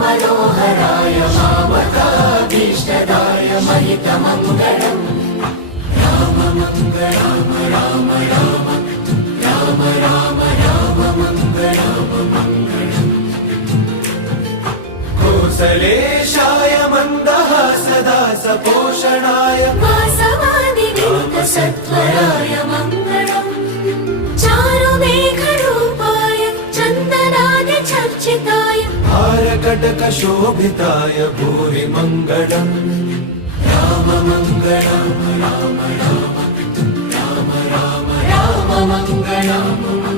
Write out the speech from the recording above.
मनोहराय मामकाभीष्टदाय महितमङ्गलम् राम मङ्गलं राम राम राम राम राम मङ्गलं कौसलेशाय मन्दहासदा सपोषणाय वासवादिविन्दसत्वराय मङ्गलम् चारुमेघरूपाय चन्दनादिचर्चिताय हारकटकशोभिताय भूरि मङ्गलम् राम मङ्गलं राम राम राम राम राम मङ्गलम्